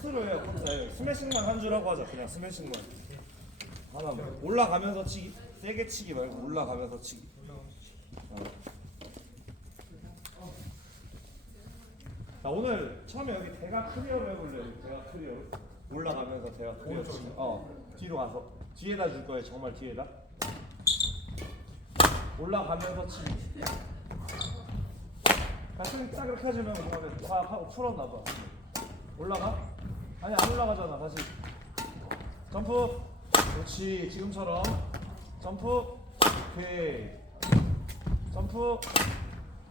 커트로 해요. 커트. 아니, 스매싱만 한 줄 하고 하자. 그냥 스매싱만. 하나만. 올라가면서 치기. 세게 치기 말고 올라가면서 치기. 어. 자 오늘 처음에 여기 대가 클리어로 해볼래요. 여기 대가 클리어. 올라가면서 대가 클리어 치기. 어 뒤로 가서 뒤에다 줄 거예요. 정말 뒤에다. 올라가면서 치기. 가슴이 딱 이렇게 해주면 그다음에 다 하고 풀었나 봐. 올라가? 아니 안 올라가잖아. 다시 점프. 그렇지. 지금처럼 점프. 오케이. 점프.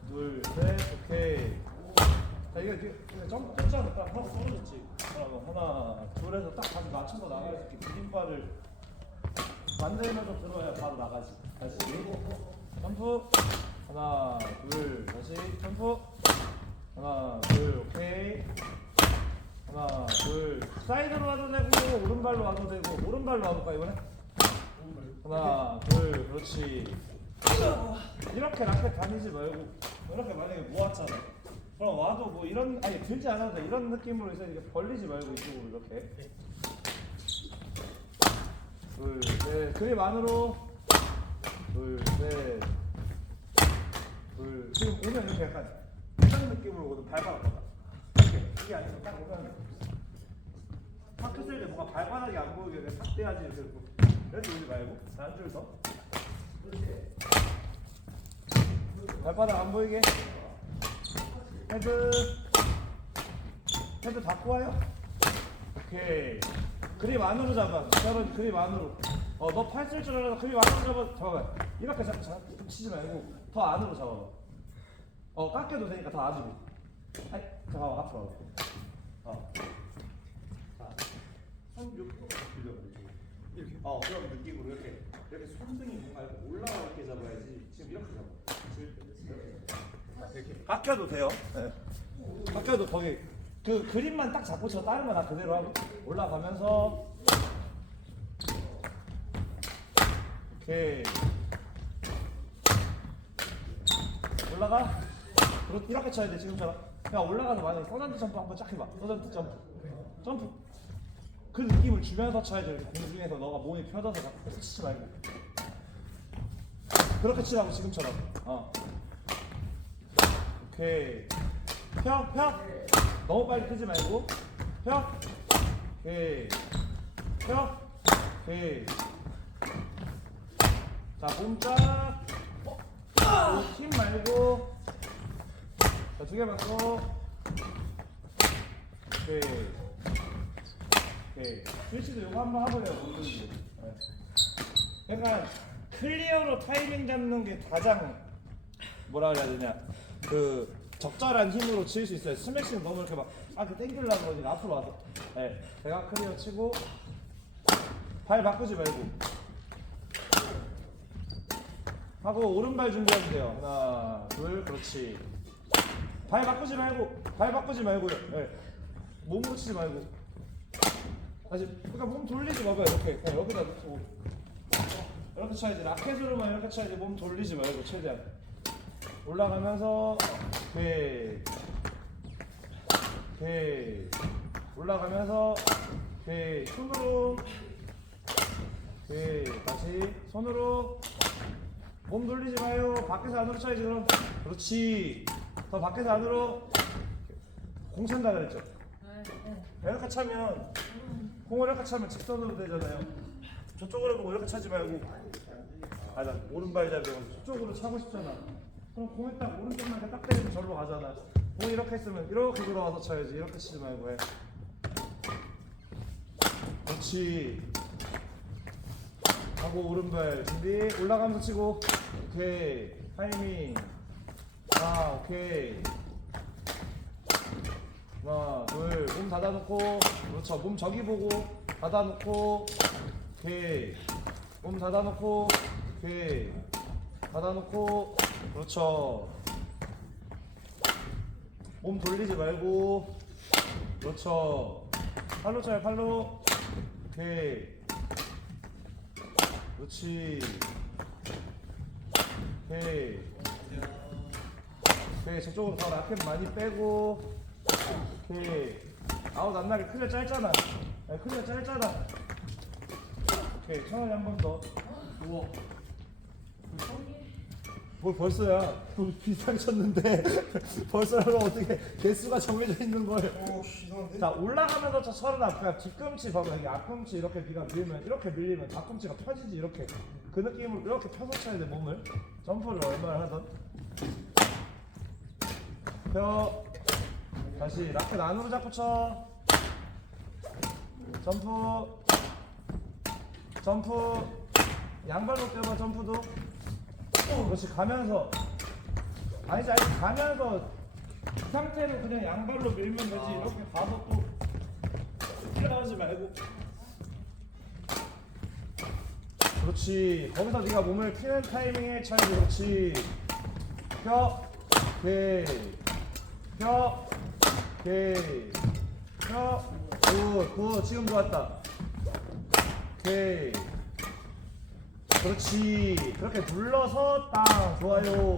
둘, 셋, 오케이. 자 이거 이렇게 점프 점프하면 딱 하고 떨어졌지. 그러면 하나, 둘에서 딱 다시 맞춰서 있게 비빔발을 만들면서 들어야 바로 나가지. 다시 점프. 하나, 둘, 다시 점프. 하나, 둘, 오케이. 하나, 둘. 사이드로 와도 되고 오른발로 와도 되고 오른발로 와볼까 이번에? 하나, 둘, 그렇지. 이렇게 라켓 다니지 말고 이렇게 만약에 모았잖아. 그럼 와도 뭐 이런 아니 들지 않아도 돼. 이런 느낌으로 해서 이렇게 벌리지 말고 이쪽으로 이렇게. 둘, 셋. 그립 안으로. 둘, 셋. 둘. 지금 오면 이렇게 약간 이런 느낌으로 오거든. 발바닥. 이 이게 아니고 딱 이런 느낌. 탁 했을 때 뭔가 발바닥이 안 보이게 이렇게 탁 떼야지 이렇게 놓고. 오지 말고 한 줄 더. 발바닥 안 보이게. 헤드. 헤드 닫고 와요. 오케이. 그립 안으로 잡아. 저런 그립 안으로. 어, 너 팔 쓸 줄 알아서 그립 안으로 잡아. 잡아봐. 이렇게 잡, 잡, 치지 말고 더 안으로 잡아봐. 어, 깎여도 되니까 더 안으로. 아이, 잠깐만, 앞으로 와봐. 어. 자, 손 옆으로 빌려버리죠. 이렇게. 어, 그런 느낌으로 이렇게. 이렇게 손등이 뭔가 이렇게 올라와 이렇게 잡아야지. 지금 이렇게 잡아. 이렇게. 깎여도 돼요. 네. 깎여도 거기 그 그림만 딱 잡고 쳐 다른 거 다 그대로 하고 올라가면서 오케이 올라가 그렇 이렇게 쳐야 돼 지금처럼 그냥 올라가서 만약에 서전트 점프 한번 쫙 해봐 서전트 점프 점프 그 느낌을 주면서 이렇게 공중에서 너가 몸이 펴져서 자꾸 치지 말고 그렇게 치라고 지금처럼 어 오케이 펴, 펴. 너무 빨리 펴지 말고. 펴. 오케이. 펴. 오케이. 자, 몸 쫙. 어, 힘 말고. 자, 두개 맞고. 오케이. 오케이. 스위치도 이거 한번 해보래요, 몸들기. 네. 약간 클리어로 타이밍 잡는 게 가장 뭐라 그래야 되냐 그 적절한 힘으로 칠 수 있어요 스매싱 너무 이렇게 막 아 그 땡기려고 그러니까 앞으로 와서 네 제가 클리어 치고 발 바꾸지 말고 하고 오른발 준비하면 돼요 하나 둘 그렇지 발 바꾸지 말고 발 바꾸지 말고요. 네. 몸으로 치지 말고. 다시 그러니까 몸 돌리지 마봐요. 이렇게 그냥 여기다 놓고. 이렇게 쳐야지. 라켓으로만 이렇게 쳐야지 몸 돌리지 말고 최대한. 올라가면서 오케이 오케이 올라가면서 오케이 손으로. 오케이 다시 손으로. 몸 돌리지 마요. 밖에서 안으로 쳐야지 그럼. 그렇지 더 밖에서 안으로 공 찬다 그랬죠. 이렇게 차면 공을 이렇게 차면 직선으로 되잖아요. 저쪽으로 보고 이렇게 차지 말고. 아나 오른발 잡으면 저쪽으로 차고 싶잖아. 그럼 공에 딱 오른쪽만 이렇게 딱 때리면 절로 가잖아. 공이 이렇게 했으면 이렇게 들어와서 쳐야지. 이렇게 치지 말고 해. 그렇지. 하고 오른발 준비. 올라가면서 치고. 오케이. 타이밍 아 오케이. 하나 둘몸 닫아놓고. 그렇죠. 몸 저기 보고 닫아놓고. 오케이. 몸 닫아놓고. 오케이. 닫아놓고. 그렇죠. 몸 돌리지 말고. 그렇죠. 팔로 쳐요 팔로. 오케이. 그렇지. 오케이 오케이 저쪽으로 더 라켓 많이 빼고 오케이 아웃 안 나게 클리어 짧잖아. 야, 클리어 짧잖아. 오케이 천원이 한 번더. 우와. 뭘 벌써야. 우리 비상 쳤는데 벌써라고 어떻게 개수가 정해져 있는 거예요 오, 이상한데? 자 올라가면서 저 서른 앞 그냥 뒤꿈치 봐봐. 여기 앞꿈치 이렇게 비가 밀면 이렇게 밀리면 앞꿈치가 펴지지 이렇게. 그 느낌으로 이렇게 펴서 쳐야 돼 몸을. 점프를 얼마나 하던 펴 다시 라켓 안으로 잡고 쳐. 점프. 점프. 양발로 뛰어봐 점프도. 그렇지 가면서. 아니지 아니 가면서. 이 상태로 그냥 양발로 밀면 되지. 이렇게 가서 또 뛰어나오지 말고. 그렇지. 거기서 네가 몸을 피는 타이밍에 쳐야지. 그렇지. 펴. 오케이 펴. 오케이. 펴 굿 굿 지금 좋았다. 오케이. 그렇지. 그렇게 눌러서 땅 좋아요.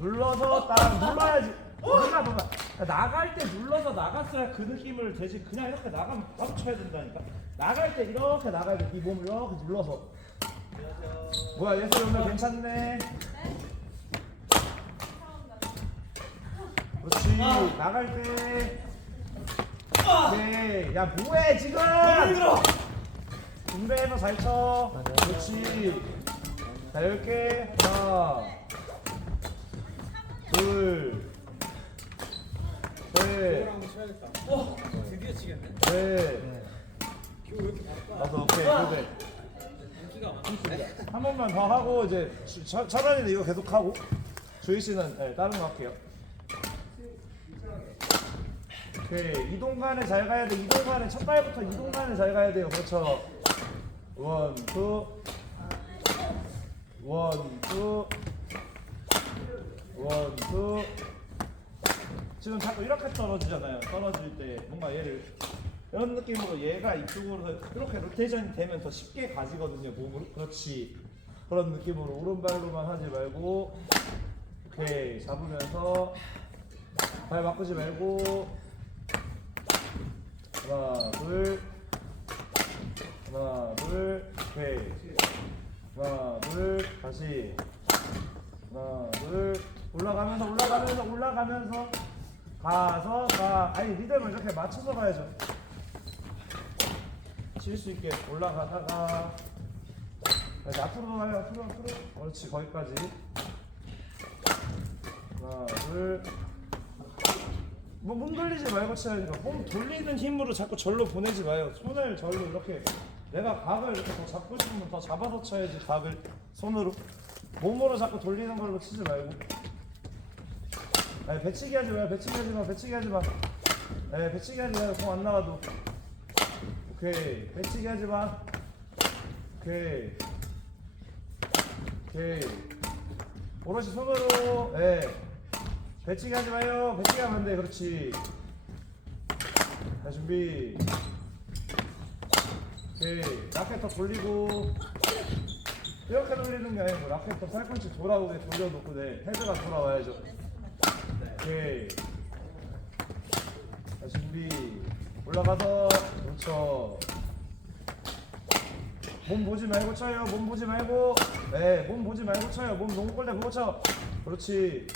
눌러서 땅 눌러야지. 누가 누가 나갈 때 눌러서 나갔어야 그 느낌을 되지 그냥 이렇게 나가면 바로 쳐야 된다니까. 나갈 때 이렇게 나가야 돼 이 몸을 이렇게 눌러서. 뭐야 예슬이 오늘 괜찮네 그렇지 나갈 때 오케이 야 뭐해 지금 힘들어. 분배해서 잘 쳐. 그렇지. 자, 10개. 하나, 둘, 셋. 어, 드디어 치겠네. 넷? 다섯, 오케이. 인기가 많네. 한 번만 더 하고, 이제, 차- 차라리 이거 계속 하고, 주희 씨는 네, 다른 거 할게요. 오케이. 이동간에 잘 가야 돼. 이동간에 첫 발부터 이동간에 잘 가야 돼요. 그렇죠. 원, 투. 원, 투. 원, 투. 지금 자꾸 이렇게 떨어지잖아요. 떨어질 때 뭔가 얘를 이런 느낌으로 얘가 이쪽으로 이렇게 로테이션이 되면 더 쉽게 가지거든요. 몸을. 그렇지. 그런 느낌으로 오른발로만 하지 말고 오케이 잡으면서 발 바꾸지 말고 하나 둘 하나 둘 오케이 하나 둘 다시 하나 둘 올라가면서 올라가면서 올라가면서 가서 가 아니 리듬을 이렇게 맞춰서 가야죠 칠 수 있게 올라가다가 다시 앞으로 가요 앞으로 앞으로 그렇지 거기까지 하나 둘 뭐, 몸 돌리지 말고 쳐야니까 몸 돌리는 힘으로 자꾸 절로 보내지 마요. 손을 절로 이렇게 내가 각을 이렇게 더 잡고 싶으면 더 잡아서 쳐야지 각을 손으로 몸으로 자꾸 돌리는 걸로 치지 말고. 아니 배치기 하지 마요. 배치기 하지 마. 배치기 하지 마. 네, 배치기 하지 마요. 공 안 나가도. 오케이. 배치기 하지 마. 오케이. 오케이. 오롯이 손으로. 예. 네. 배치기 하지 마요. 배치기 하면 안 돼. 그렇지. 자, 준비. 오케이. 라켓 더 돌리고. 이렇게 돌리는 게 아니고 라켓 더 팔꿈치 돌아오게 돌려놓고 네. 헤드가 돌아와야죠. 오케이. 자, 준비. 올라가서. 그렇죠. 몸 보지 말고 쳐요. 몸 보지 말고. 네, 몸 보지 말고 쳐요. 몸 너무 꼴대 보고 쳐. 그렇지.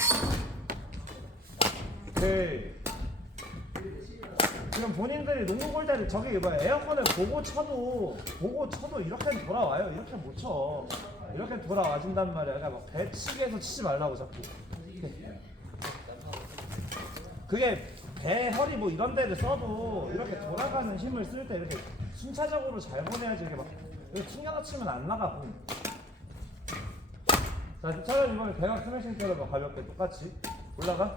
지금 본인들이 농구 골대를 저기 뭐 에어컨을 보고 쳐도 보고 쳐도 이렇게 돌아와요. 이렇게 못 쳐. 이렇게 돌아와준단 말이야. 그러니까 막 배치기에서 치지 말라고 자꾸. 그게 배, 허리 뭐 이런 데를 써도 이렇게 돌아가는 힘을 쓸 때 이렇게 순차적으로 잘 보내야지 이게 막 튕겨서 치면 안 나가 공. 자, 차라리 이번에 배가 스매싱 때려봐 가볍게 똑같이 올라가.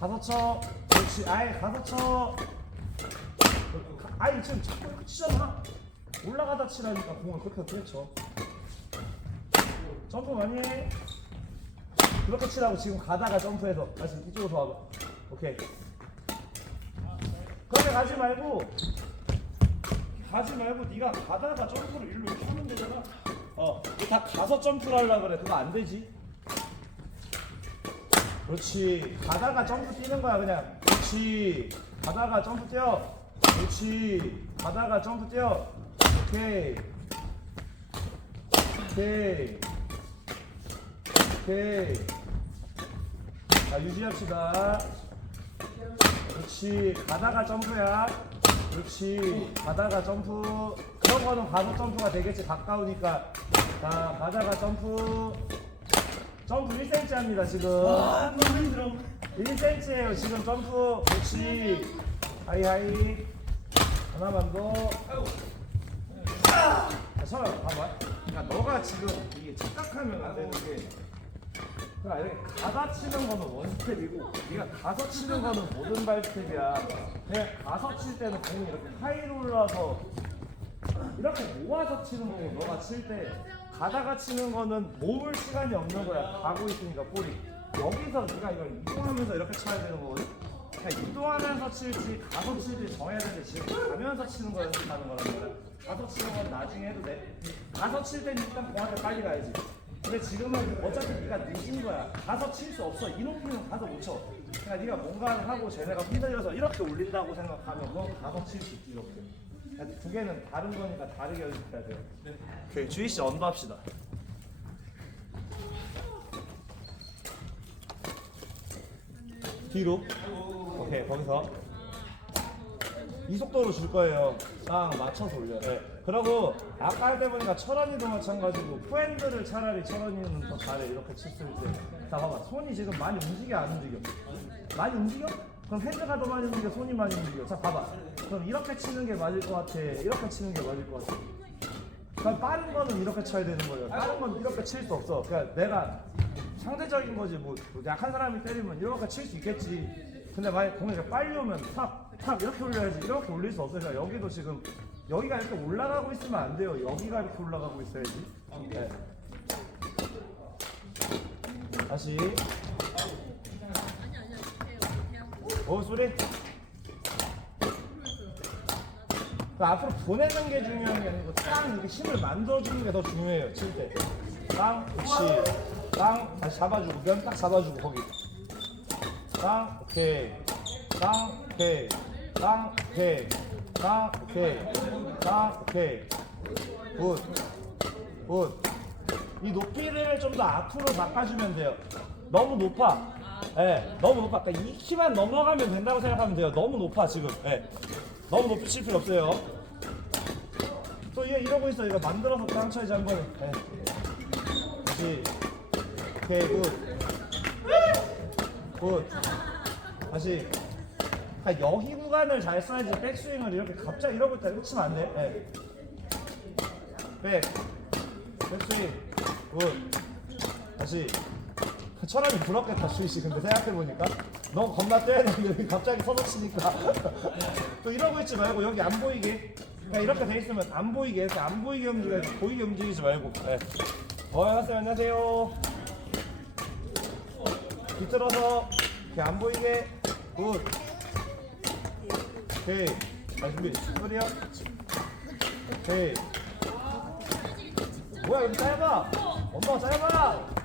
가서 쳐. 그렇지. 아예 가서 쳐. 아니 지금 자꾸 이렇게 치잖아. 올라가다 치라니까 공을 그렇게 어떻게 쳐. 점프 많이 해. 그렇게 치라고 지금 가다가 점프해서 다시 이쪽으로 와봐. 오케이. 그렇게 가지 말고 가지 말고 네가 가다가 점프를 일로 이렇게 하면 되잖아. 어, 다 가서 점프를 하려 그래. 그거 안 되지. 그렇지. 가다가 점프 뛰는 거야 그냥. 그렇지. 가다가 점프 뛰어. 그렇지. 가다가 점프 뛰어. 오케이. 오케이. 오케이. 자 유지합시다. 그렇지. 가다가 점프야. 그렇지. 가다가 점프. 그런 거는 가속 점프가 되겠지. 가까우니까. 자, 가다가 점프. 점프 1cm 합니다, 지금. 아 너무 힘들어 1cm예요, 지금 점프. 그렇지. 하이 하이. 하나만 더. 자, 서로 봐봐. 그러니까 너가 지금 이게 착각하면 안 되는 게 그러니까 이렇게 가다 치는 거는 원스텝이고 네가 가서 치는 거는 모든 발스텝이야. 그냥 가서 칠 때는 공이 이렇게 하이로 올라서 이렇게 모아서 치는 거고 너가 칠때 가다가 치는 거는 모을 시간이 없는 거야. 가고 있으니까 볼이. 여기서 네가 이걸 이동하면서 이렇게 쳐야 되는 거거든. 그냥 이동하면서 칠지 가서 칠지 정해야 되는데 지금 가면서 치는 거 연습하는 거란 말이야. 가서 치는 건 나중에 해도 돼. 가서 칠 때는 일단 공한테 빨리 가야지. 근데 지금은 어차피 네가 늦은 거야. 가서 칠 수 없어. 이 높이는 가서 못 쳐. 그러니까 네가 뭔가를 하고 쟤네가 흔들려서 이렇게 올린다고 생각하면 너 가서 칠 수 있지 이렇게. 두 개는 다른 거니까 다르게 연습해야 돼요. 오케이 주희 씨 언더 합시다. 뒤로. 오케이 거기서 이 속도로 줄 거예요. 딱 맞춰서 올려. 네. 그리고 아까 할 때 보니까 철원이도 마찬가지고 프핸드를 차라리 철원이는 더 잘해 이렇게 쳤을 때. 자 봐봐 손이 지금 많이 움직여 안 움직여? 많이 움직여? 그럼 핸드가 더 많이 움직여 손이 많이 움직여. 자 봐봐. 그럼 이렇게 치는 게 맞을 것 같아. 이렇게 치는 게 맞을 것 같아. 그럼 빠른 거는 이렇게 쳐야 되는 거예요. 빠른 건 이렇게 칠 수 없어. 그러니까 내가 상대적인 거지 뭐 약한 사람이 때리면 이렇게 칠 수 있겠지. 근데 만약 공이 이렇게 빨리 오면 탁, 탁 이렇게 올려야지. 이렇게 올릴 수 없어요. 그러니까 여기도 지금 여기가 이렇게 올라가고 있으면 안 돼요. 여기가 이렇게 올라가고 있어야지. 네. 다시. 어 소리. 그 앞으로 보내는 게 중요한 게 아니고 땅 이렇게 힘을 만들어주는 게 더 중요해요 칠 때. 땅, 그렇지. 땅 다시 잡아주고 면 딱 잡아주고 거기. 땅, 오케이. 땅, 오케이. 땅, 오케이. 땅, 오케이. 땅, 오케이. 굿. 굿. 이 높이를 좀 더 앞으로 바꿔주면 돼요. 너무 높아. 예, 네, 너무 높아. 그러니까 이 키만 넘어가면 된다고 생각하면 돼요. 너무 높아 지금. 예. 너무 높이 칠 필요 없어요. 또얘 이러고 있어. 이거 만들어서 땅 쳐야지 한 번에. 네. 다시. 오케이 굿. 굿. 다시. 아, 여기 구간을 잘 써야지 백스윙을 이렇게 갑자기 이러고 있다 이렇게 치면 안 돼. 네. 백. 백스윙. 굿. 다시. 철학이 부럽겠다 수희씨. 근데 생각해보니까. 너 겁나 떼야 되는데 왜 갑자기 서서 치니까. 또 이러고 있지 말고 여기 안 보이게. 그냥 이렇게 돼 있으면 안 보이게. 해서 안 보이게 움직여야지 보이게 움직이지 말고. 네. 어 안녕하세요. 안녕하세요. 뒤틀어서 이렇게 안 보이게. 굿. 오케이. 잘 준비. 소리야? 오케이. 뭐야 여기 짧아? 엄마가 짧아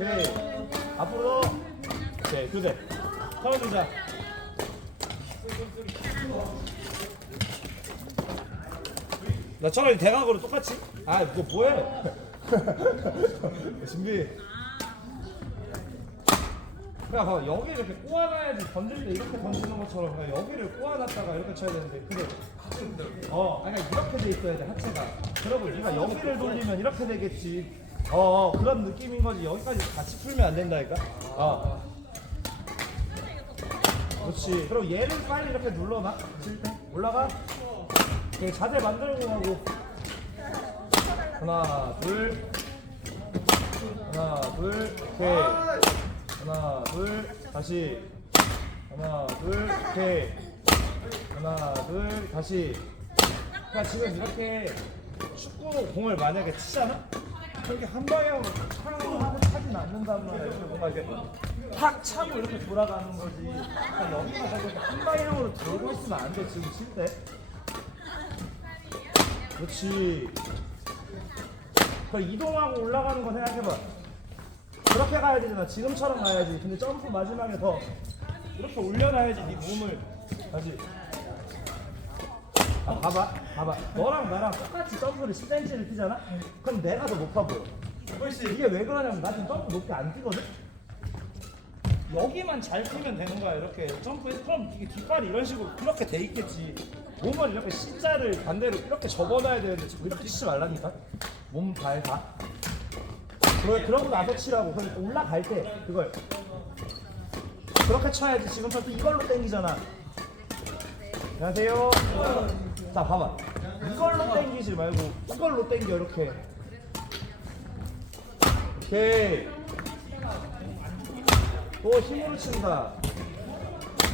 오케이. 앞으로. 오케이 교대. 털어주자. 나 저랑 대각으로 똑같이. 아뭐 뭐해? 준비. 그냥 봐봐. 여기 이렇게 꼬아놔야지. 던질 때 이렇게 던지는 것처럼 그냥 여기를 꼬아놨다가 이렇게 쳐야 되는데 근데 어 아니 이렇게 돼 있어야 돼 하체가. 그러고 네가 여기를 돌리면 이렇게 되겠지 어 어, 그런 느낌인 거지. 여기까지 같이 풀면 안 된다니까? 어 그렇지. 그럼 얘를 빨리 이렇게 눌러놔. 올라가. 네, 자세 만들고 가고. 하나 둘. 하나 둘. 오케이. 하나 둘. 다시. 하나 둘. 오케이. 하나 둘. 다시. 그러니까 지금 이렇게 축구 공을 만약에 치잖아? 이렇게 한 방향으로 탕 하고 차진 않는단 말이야 뭔가 이렇게 탁 차고 이렇게 돌아가는 거지 그러니까 여기가 이렇게 한 방향으로 돌고 있으면 안 돼 지금 칠 때 그렇지 그럼 이동하고 올라가는 거 생각해봐 그렇게 가야 되잖아. 지금처럼 가야지. 근데 점프 마지막에 더 이렇게 올려놔야지 네 몸을 다시. 아, 봐봐, 봐봐. 너랑 나랑 똑같이 점프를 10cm를 뛰잖아? 그럼 내가 더 높아 보여. 이게 왜 그러냐면 나 지금 점프 높게 안 뛰거든? 여기만 잘 뛰면 되는 거야 이렇게 점프해서 그럼 이게 뒷발이 이런 식으로 이렇게 돼 있겠지 몸을 이렇게 C자를 반대로 이렇게 접어놔야 되는데 지금 이렇게 치지 말라니까 몸, 발 다. 그걸 그러고 나서 치라고 그러니까 올라갈 때 그걸 그렇게 쳐야지 지금처럼 또 이걸로 당기잖아 안녕하세요 자 봐봐. 이걸로 당기지 말고 이걸로 당겨 이렇게. 오케이. 또 힘으로 친다.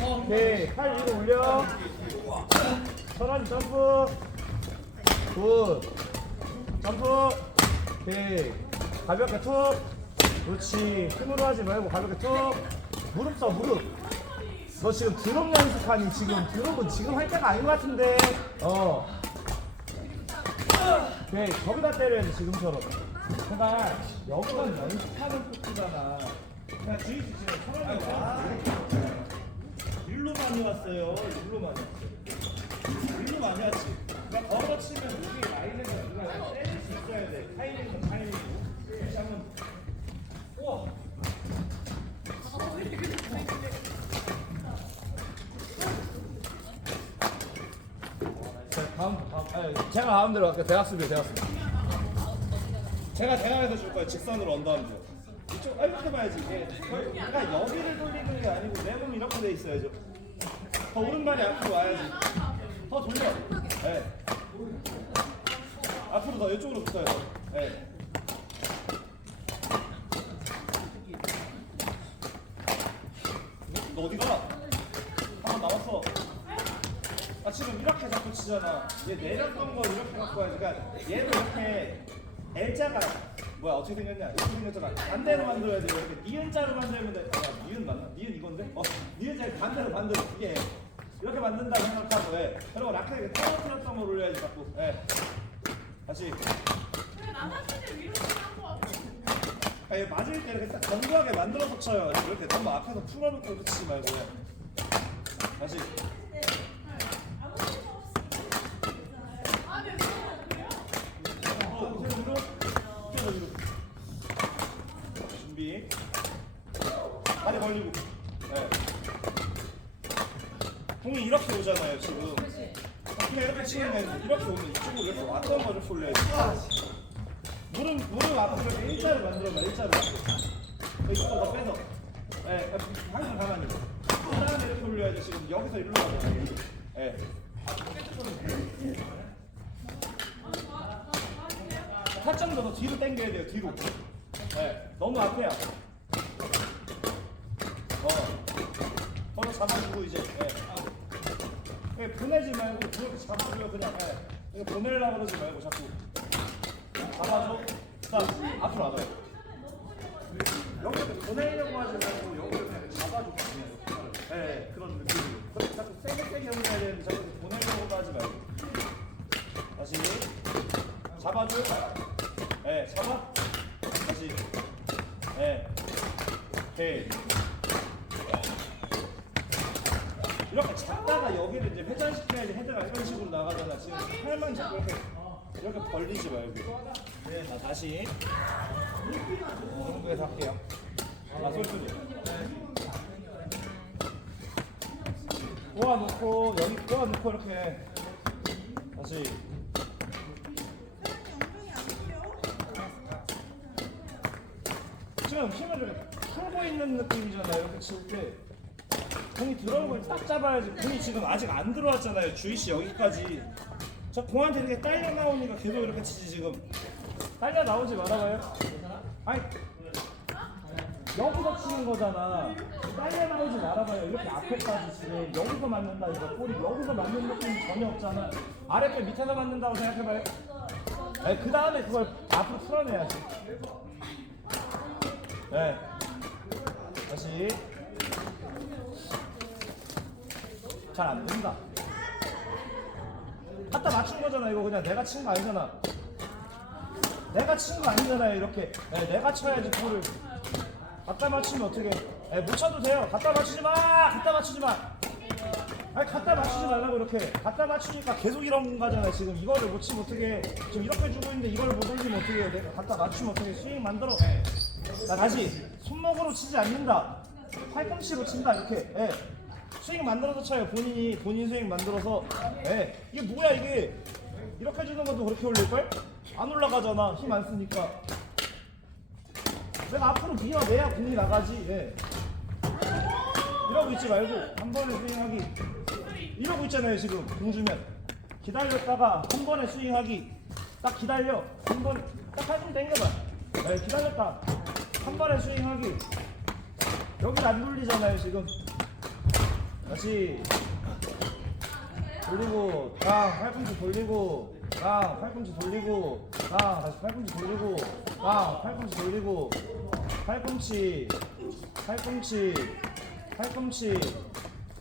오케이. 팔 위로 올려. 천천히 점프. 굿. 점프. 오케이. 가볍게 툭. 그렇지. 힘으로 하지 말고 가볍게 툭. 무릎 써 무릎 너 지금 드롭 연습하니 지금 드롭은 지금 할 때가 아닌 것 같은데. 어. 오케이 저기다 때려야지 지금처럼. 그러니까 여기만 연습하는 포트잖아. 그냥 주입 지금 사람이 와. 일로 많이 왔어요. 일로 많이 왔어요. 일로 많이 왔지. 그러니까 걸어 치면 여기 라인에서 우리가 때릴 수 있어야 돼. 타이밍은 타이밍이고 다시 한번 우와 자, 다음, 다음, 아니, 제가 다음대로 갈게요. 대학습이요, 대학습. 제가 대학에서 줄 거예요. 직선으로 언더하면. 이쪽, 아, 이렇게 봐야지. 이게. 그러니까 여기를 돌리는 게 아니고 내 몸이 이렇게 돼 있어야죠. 더 오른발이 앞으로 와야지. 더 돌려. 네. 앞으로 더 이쪽으로 붙어요. 네. 너 어디 가? 한 번 남았어. 아 지금 이렇게 자꾸 치잖아. 얘 내렸던 거 이렇게 갖고 와야지. 그러니까 얘를 이렇게 L자가 뭐야 어떻게 생겼냐? 이렇게 생겼잖아. 반대로 만들어야 돼. 이렇게 니은 자로 만들면 돼. 아, 니은 맞나? 니은 이건데? 어, 니은 자 반대로 만들어. 이게 이렇게 만든다 생각하고 해. 그리고 라켓에 떨어뜨렸던 걸 올려야지 자꾸. 예. 다시. 아, 얘 맞을 때 이렇게 딱 견고하게 만들어서 쳐요. 이렇게 너무 앞에서 풀어놓고 치지 말고. 다시. 공이 이렇게 오잖아요, 지금. 그냥 이렇게 치면 이렇게 오면 이쪽으로 이렇게 왔던 거를 올려야지. 무릎, 무릎 앞으로 이렇게 일자를 만들어봐, 일자를. 이쪽으로 더 빼서. 네, 항상 가만히. 그 다음에 이렇게 올려야지, 지금 여기서 일로 가자. 네. 살짝 더 뒤로 당겨야 돼요 뒤로 네, 너무 앞에야 어 거기 잡아주고 이제 네. 네, 보내지 말고 그렇게 잡아줘요 그냥 네. 이거 보내려고 그러지 말고 자꾸 잡아줘 자 앞으로 와봐요 여기를 보내려고 하지 말고 여기를 그냥 잡아줘 그냥 네, 그런 느낌으로 자꾸 세게 세게 올려야 되는데 자꾸 보내려고 하지 말고 다시 잡아줘. 예, 잡아. 다시. 예. 오케이. 이렇게 잡다가 여기를 이제 회전시켜야지 헤드가 이런 식으로 나가잖아. 지금 팔만 잡고 이렇게, 이렇게 벌리지 말고. 네, 나 다시. 이 정도에서 할게요. 아, 소리. 모아놓고, 여기 모아놓고 이렇게. 다시. 지금 힘을 풀고 있는 느낌이잖아요. 이렇게 칠 때. 공이 들어오는 걸딱 잡아야지. 공이 지금 아직 안 들어왔잖아요. 주희 씨 여기까지. 저 공한테 이렇게 딸려 나오니까 계속 이렇게 치지 지금. 딸려 나오지 말아봐요. 아니 여기서 치는 거잖아. 딸려 나오지 말아봐요. 이렇게 앞에까지 지금 여기서 맞는다 이거 볼이 여기서 맞는 느낌이 전혀 없잖아. 아랫배 밑에서 맞는다고 생각해봐요. 아니, 그 다음에 그걸 앞으로 풀어내야지. 네. 다시. 잘 안 된다. 갖다 맞춘 거잖아. 이거 그냥 내가 친 거 아니잖아. 내가 친 거 아니잖아요. 이렇게. 네, 내가 쳐야지 볼을. 갖다 맞추면 어떻게? 에, 못 쳐도 돼요. 갖다 맞추지 마. 갖다 맞추지 마. 아니 갖다 맞추지 말라고 이렇게 갖다 맞추니까 계속 이런 거잖아 지금 이거를 못 치면 어떻게 지금 이렇게 주고 있는데 이걸 못 올리면 어떻게 해야 돼? 갖다 맞추면 어떻게 스윙 만들어 자 다시 손목으로 치지 않는다 팔꿈치로 친다 이렇게 예. 스윙 만들어서 쳐요. 본인이 본인 스윙 만들어서. 예. 이게 뭐야 이게? 이렇게 주는 것도 그렇게 올릴 걸? 안 올라가잖아. 힘 안 쓰니까. 내가 앞으로 밀어내야 공이 나가지. 예. 이러고 있지 말고 한 번에 스윙하기. 이러고 있잖아요 지금. 공 주면. 기다렸다가 한 번에 스윙하기. 딱 기다려. 한 번딱 팔꿈 당겨봐. 네, 기다렸다. 한 번에 스윙하기. 여기 안 돌리잖아요 지금 다시 돌리고 깡 팔꿈치 돌리고 깡 팔꿈치 돌리고 깡 다시 팔꿈치 돌리고 깡 팔꿈치 돌리고 팔꿈치 팔꿈치 팔꿈치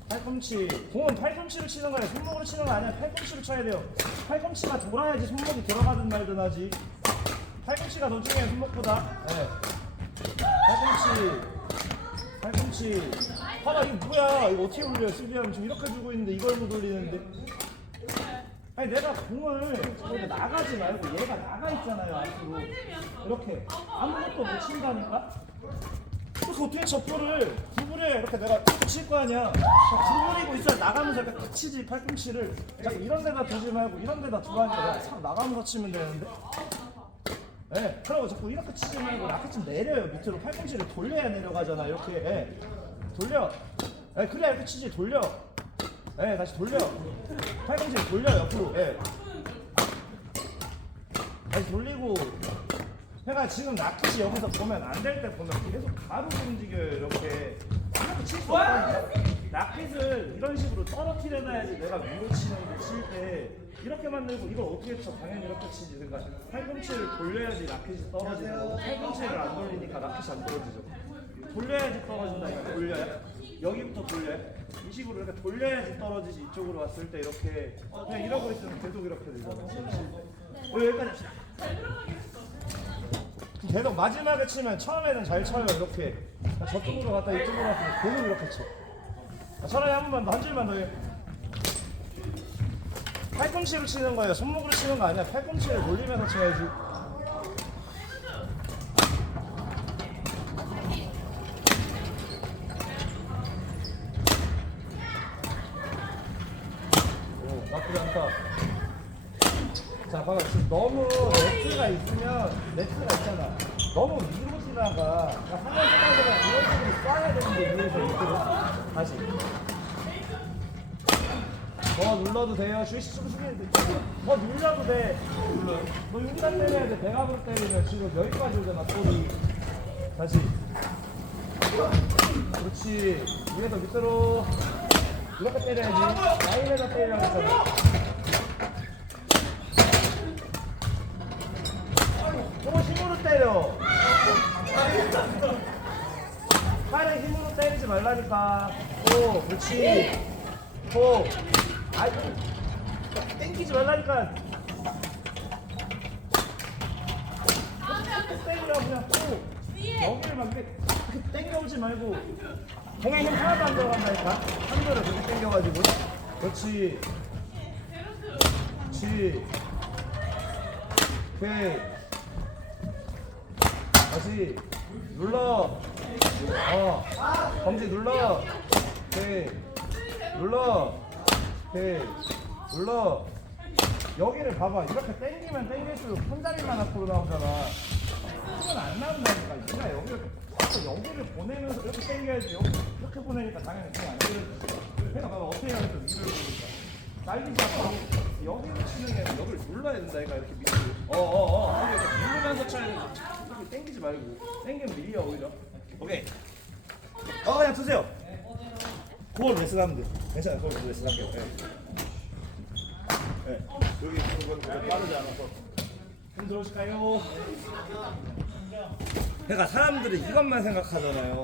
팔꿈치. 공은 팔꿈치로 치는 거예요. 손목으로 치는 거 아니야. 팔꿈치로 쳐야 돼요. 팔꿈치가 돌아야지 손목이 들어가든 말든 하지. 팔꿈치가 더 중요해 손목보다 네. 팔꿈치 팔꿈치 봐라 이거 뭐야? 이거 어떻게 올려 수비하면 지금 이렇게 주고 있는데 이걸 못 올리는데. 아니 내가 공을 저기 나가지 말고 얘가 나가 있잖아요 앞으로. 이렇게. 아무것도 못 친다니까? 이렇게 어떻게 저포를 구부려. 이렇게 내가 칠 거 아니야. 구부리고 있어야 나가면서 이렇게 탁 치지 팔꿈치를. 자꾸 이런 데다 두지 말고 이런 데다 두라니까. 참 나가면서 치면 되는데. 예, 그러고 자꾸 이렇게 치지 말고 라켓 좀 내려요 밑으로. 팔꿈치를 돌려야 내려가잖아 이렇게. 예. 돌려. 예, 그래야 이렇게 치지 돌려. 예, 다시 돌려. 팔꿈치를 돌려 옆으로. 예. 다시 돌리고. 내가 지금 라켓이 여기서 보면 안 될 때 보면 계속 가로 움직여요 이렇게. 이렇게 칠수 없다니까 라켓을 이런 식으로 떨어뜨려 놔야지 내가 위로 치는 칠때 이렇게 만들고 이걸 어떻게 쳐? 당연히 이렇게 치지. 그러니까 팔꿈치를 돌려야지 라켓이 떨어지고 팔꿈치를 안 돌리니까 라켓이 안 떨어지죠 돌려야지 떨어진다니까 돌려야. 여기부터 돌려야 이 식으로 이렇게 돌려야지 떨어지지 이쪽으로 왔을 때 이렇게 그냥 이러고 있으면 계속 이렇게 되잖아. 어, 여기까지 합시다. 계속 마지막에 치면 처음에는 잘 쳐요 이렇게. 저쪽으로 갔다 이쪽으로 갔다 계속 이렇게 쳐. 자, 차라리 한 번만 더 한 줄만 더 해. 팔꿈치로 치는 거예요. 손목으로 치는 거 아니야. 팔꿈치를 돌리면서 쳐야지 오 나쁘지 않다 자, 봐봐. 지금 너무 네트가 있으면, 네트가 있잖아. 너무 위로 지나가. 그러니까 하늘 생각보다 이런 식으로 쏴야 되는데, 위에서 밑으로. 다시. 더 돼요. 슈시 슈시 더 눌러도 돼. 너 흉단 때려야 돼. 배갑으로 때리면 지금 여기까지 오잖아, 볼이. 다시. 그렇지. 위에서 밑으로. 이렇게 때려야지. 라인에다 때리라고 했잖아. 너무 힘으로 때려. 팔에 힘으로 때리지 말라니까. 오, 그렇지. 오, 아이, 땡기지 말라니까. 그냥 땡겨오지 말고 힘 하나도 안 들어간다니까. 한 대로 그렇게 땡겨가지고. 그렇지. 그렇지. 오케이. 다시 눌러. 어. 검지 눌러. 오케이. 눌러. 오케이. 눌러. 여기를 봐봐. 이렇게 당기면 당길수록 손다리만 앞으로 나오잖아. 손은 안 나온다니까. 네가 여기를 자꾸 여기를 보내면서 이렇게 당겨야지. 여기 이렇게 보내니까 당연히 공안 들어지지. 내가 봐봐. 어떻게 해야 돼? 위를 보니까. 날리지 않고 여기를 치는 게 아니라 여기를 눌러야 된다니까 이렇게 밑으로. 어어어. 이렇게 누르면서 쳐야 되는데 이렇게 당기지 말고 당기면 밀려 오히려. 오케이. 어 그냥 두세요. 그걸 레슨 하면 돼. 괜찮아. 그걸 레슨 할게요. 네. 네. 여기 그건 그건 빠르지 않아서. 힘 들어오실까요? 그러니까 사람들이 이것만 생각하잖아요.